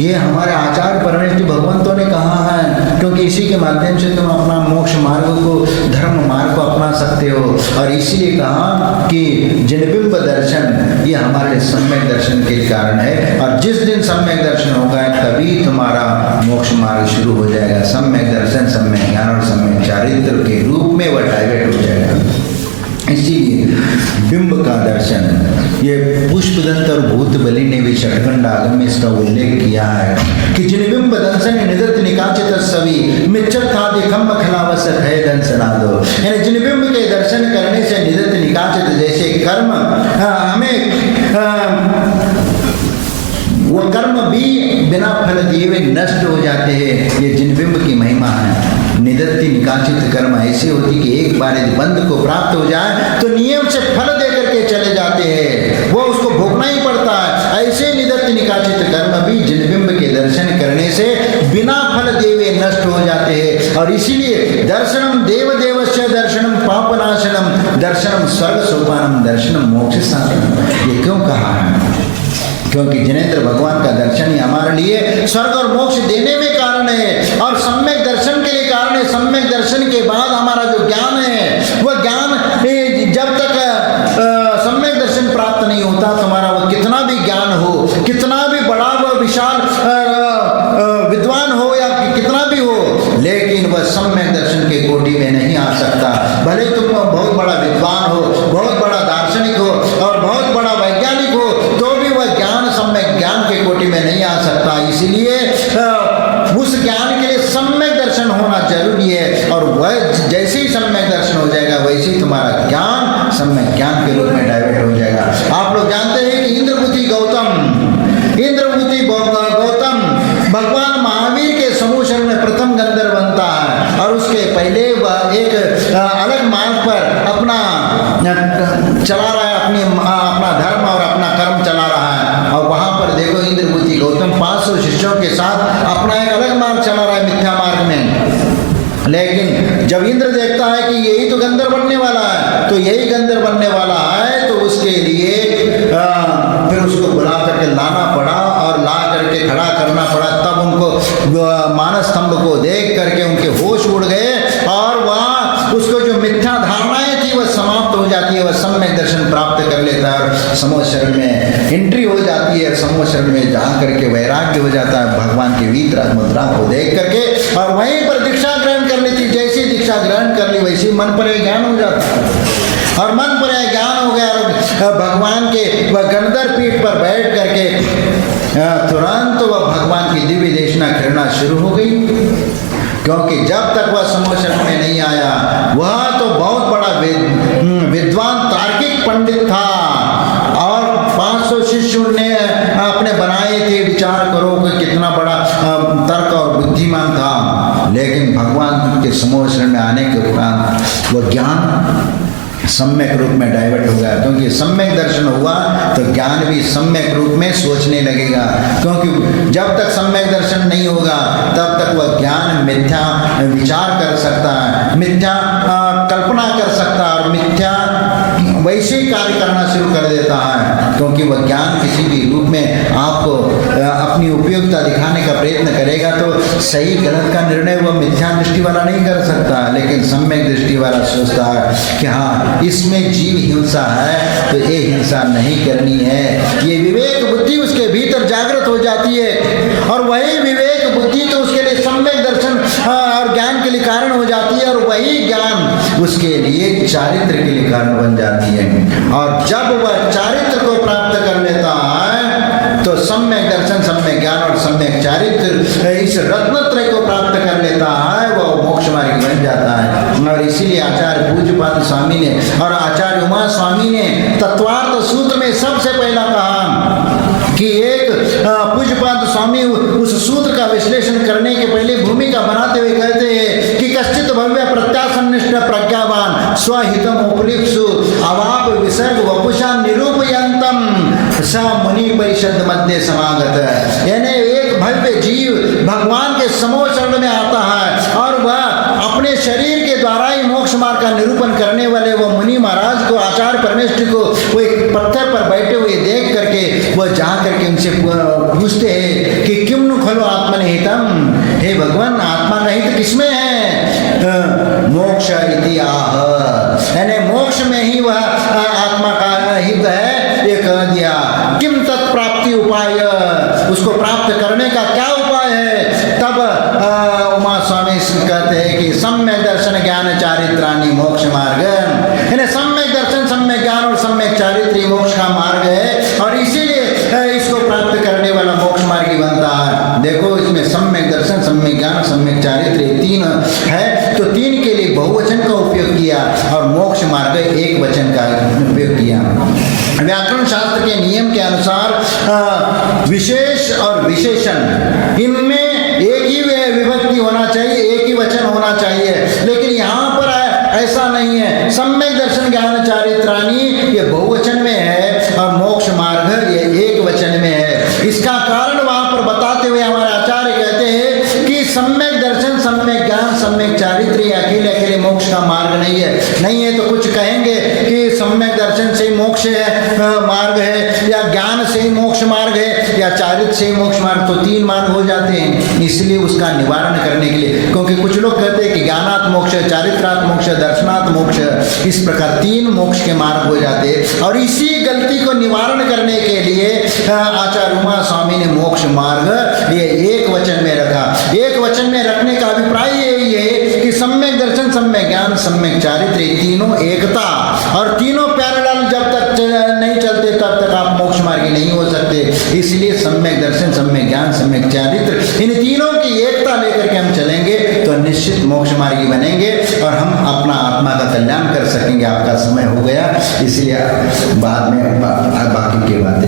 ये हमारे आचार्य परमेष्टि भगवंतों ने कहा है, क्योंकि इसी के माध्यम से तुम अपना मोक्ष मार्ग को, धर्म मार्ग को अपना सकते हो। और इसीलिए कहा कि जिनबिंब दर्शन ये हमारे सम्यक दर्शन के कारण है, और जिस दिन सम्यक दर्शन होगा तभी तुम्हारा मोक्ष मार्ग शुरू हो जाएगा। सम्यक दर्शन, सम्यक ज्ञान और सम्यक चारित्र के रूप में वह डाइवर्ट हो जाएगा। इसीलिए बिंब का दर्शन, ये पुष्पदंत और भूतबली ने भी षटखंड आगम में इसका उल्लेख किया है कि जिनबिंब दर्शन निदर्थ निकाचित सभी मिच्छत था दिखम खलावस है दंसना दो। यानी जिनबिंब के दर्शन करने से निदर्थ निकाचित जैसे कर्म वो कर्म भी बिना फल दिए हुए नष्ट हो जाते हैं। ये जिनबिंब की महिमा है। निदत्ति निकाचित कर्म ऐसी होती कि एक बार यदि बंध को प्राप्त हो जाए तो नियम से फल दे करके चले जाते हैं, वो उसको भोगना ही पड़ता है। ऐसे निदत्ति निकाचित कर्म भी जिनबिंब के दर्शन करने से बिना फल दिए हुए नष्ट हो जाते हैं। और इसीलिए दर्शनम देव देवस्य दर्शनम पापनाशनम दर्शनम स्वर्ग सोपानम दर्शनम मोक्ष साधनम। ये क्यों कहा है? क्योंकि जिनेंद्र भगवान का दर्शन ही हमारे लिए स्वर्ग और मोक्ष देने में कारण है, और सम्यक दर्शन के लिए कारण है। सम्यक दर्शन के बाद हमारा जो ज्ञान है, वह ज्ञान जब तक सम्यक दर्शन प्राप्त नहीं होता, तुम्हारा वह कितना भी ज्ञान हो, कितना भी बड़ा वह विशाल विद्वान हो या कितना भी हो, लेकिन वह सम्यक दर्शन के कोटि में नहीं आ सकता। भले तुम बहुत बड़ा विद्वान हो, बहुत बड़ा दार्शनिक हो और बहुत बड़ा वैज्ञानिक हो, तो भी वह ज्ञान सम्यक ज्ञान के कोटि में नहीं आ सकता। इसीलिए उस ज्ञान के लिए सम्यक दर्शन होना जरूरी है, और वह जैसे ही सम्यक दर्शन हो जाएगा वैसे ही तुम्हारा ज्ञान सम्यक ज्ञान के रूप में डाइवर्ट हो जाएगा। आप लोग जानते हैं कि इंद्रभूति गौतम भगवान महावीर के समूह शरण में प्रथम गंधर्व बनता है, और उसके पहले वह एक अलग मार्ग पर अपना चला रहा है, अपना धर्म और अपना कर्म चला रहा है। और वहां पर देखो इंद्रभूति गौतम 500 शिष्यों के साथ अपना एक अलग मार्ग चला रहा है, मिथ्या मार्ग में। लेकिन जब इंद्र देखता है कि यही तो गंधर्व बनने वाला है, तो यही गंधर्व बनने वाला है, तो उसके लिए फिर उसको बुला करके लाना पड़ा और ला करके खड़ा करना पड़ा। तब उनको मानस स्तंभ को देख करके उनके होश उड़ गए, और वह उसको जो मिथ्या धारणाएं थी वह समाप्त हो जाती है, वह सम्यक दर्शन प्राप्त कर लेता है और समूह शरण में एंट्री हो जाती है। समूह शरण में जा करके वैराग्य हो जाता है भगवान की वीतराग मुद्रा को देख करके, और वहीं पर दीक्षा ग्रहण कर लेती। जैसी दीक्षा ग्रहण कर ली वैसे मन पर ज्ञान हो जाता है, और मन पर ज्ञान हो गया और भगवान के वह गंधर पीठ पर बैठ करके तुरंत वह भगवान की दिव्य देशना करना शुरू हो गई। क्योंकि जब तक वह समूह शरण में नहीं आया, वह तो बहुत बड़ा विद्वान तार्किक पंडित था, और 500 शिष्यों ने लेकिन भगवान के समूह शरण में आने के उपरांत वो ज्ञान सम्यक रूप में डाइवर्ट हो गया, क्योंकि सम्यक दर्शन हुआ तो ज्ञान भी सम्यक रूप में सोचने लगेगा। क्योंकि जब तक सम्यक दर्शन नहीं होगा तब तक वह ज्ञान मिथ्या विचार कर सकता है, मिथ्या कल्पना कर सकता है और मिथ्या वैसे कार्य करना शुरू कर देता है। क्योंकि वह ज्ञान किसी भी रूप में आपको अपनी उपयोगिता दिखाने का प्रयत्न करेगा तो सही गलत का निर्णय वह मिथ्या दृष्टि वाला नहीं कर सकता, लेकिन सम्यक दृष्टि वाला सोचता है कि हाँ इसमें जीव हिंसा है तो ये हिंसा नहीं करनी है। ये विवेक बुद्धि उसके भीतर जागृत हो जाती है और वही विवेक बुद्धि तो उसके लिए सम्यक दर्शन और ज्ञान के लिए कारण हो जाती है, और वही ज्ञान उसके लिए चारित्र के लिए कारण बन जाती है। और जब वह चारित्र को प्राप्त कर लेता है तो सम्यक दर्शन, सम्यक ज्ञान और सम्यक चारित्र इस रत्नत्रय को प्राप्त कर लेता है, वह मोक्ष मार्ग बन जाता है। और इसीलिए आचार्य पूज्यपाद स्वामी ने और आचार्य उमा स्वामी ने तत्वार्थ सूत्र में सबसे पहला कहा कि एक पूज्यपाद स्वामी उस सूत्र का विश्लेषण करने के पहले भूमिका बनाते हुए कहते हैं कि कश्चित भव्य प्रत्यासन्निष्ठ प्रज्ञावान स्वहितम उपलिप्सु अवाप विसर्ग वपुषा निरूपयंतम स मुनि परिषद मध्य समागत। यानी एक भव्य जीव भगवान के समूह शरण में आता है और वह अपने शरीर के द्वारा ही मोक्ष मार्ग का निरूपण करने वाले वो मुनि महाराज को, आचार्य परमेश्वर को वो एक पत्थर पर बैठे हुए देख करके वह जा करके उनसे पूछते हैं कि किम नु खलो आत्मनिहितम, हे भगवान आत्मा का हित किसमें है? मोक्ष इति आह, यानी मोक्ष में ही वह आत्मा का हित है, ये कह दिया। किम तत्प्राप्ति उपाय, उसको प्राप्त करने का क्या उपाय है? तब उमा स्वामी कहते हैं कि सम्यक दर्शन ज्ञान चारित्राणि मोक्ष मार्ग, यानी सम्यक दर्शन, सम्यक ज्ञान और सम्यक चारित्र मोक्ष का मार्ग है और इसीलिए इसको प्राप्त करने वाला मोक्ष मार्ग ही बनता है। देखो इसमें सम्यक दर्शन, सम्यक ज्ञान, सम्यक चारित्र तीन है, तो तीन के लिए बहुवचन का उपयोग किया और मोक्ष मार्ग एक वचन का उपयोग किया। व्याकरण शास्त्र के नियम के अनुसार विशेष और विशेषण इनमें एक ही विभक्ति होना चाहिए, एक ही वचन होना चाहिए, लेकिन यहाँ पर ऐसा नहीं है। सम्यक दर्शन ज्ञान चारित्राणि ये बहुवचन में है और मोक्ष मार्ग ये एक वचन में है। इसका कारण वहां पर बताते हुए हमारे आचार्य कहते हैं कि सम्यक दर्शन, सम्यक ज्ञान, सम्यक चारित्र ये अकेले अकेले मोक्ष का मार्ग नहीं है। नहीं है तो कुछ कहेंगे कि सम्यक दर्शन से ही मोक्ष मार्ग है या ज्ञान से ही मोक्ष मार्ग है या चारित्र से ही मोक्ष मार्ग, तो तीन मार्ग हो जाते हैं। इसलिए उसका निवारण करने के लिए, क्योंकि कुछ लोग कहते हैं कि ज्ञानात् मोक्ष, चारित्रात् मोक्ष, दर्शनात् मोक्ष, इस प्रकार तीन मोक्ष के मार्ग हो जाते हैं। और इसी गलती को निवारण करने के लिए आचार्य उमा स्वामी ने मोक्ष मार्ग ये एक वचन में रखा। एक वचन में रखने का अभिप्राय यही है कि सम्यक दर्शन, सम्यक ज्ञान, सम्यक चारित्र तीनों एकता, और तीनों पैरेलल जब तक नहीं चलते तब तक आप मोक्ष मार्गी नहीं हो सकते। इसलिए सम्यक दर्शन, सम्यक ज्ञान, सम्यक चारित्र इन तीनों की एकता लेकर के हम चलेंगे तो निश्चित मोक्ष मार्गी बनेंगे और हम अपना आत्मा का कल्याण कर सकेंगे। आपका समय हो गया, इसलिए बाद में बाकी की बातें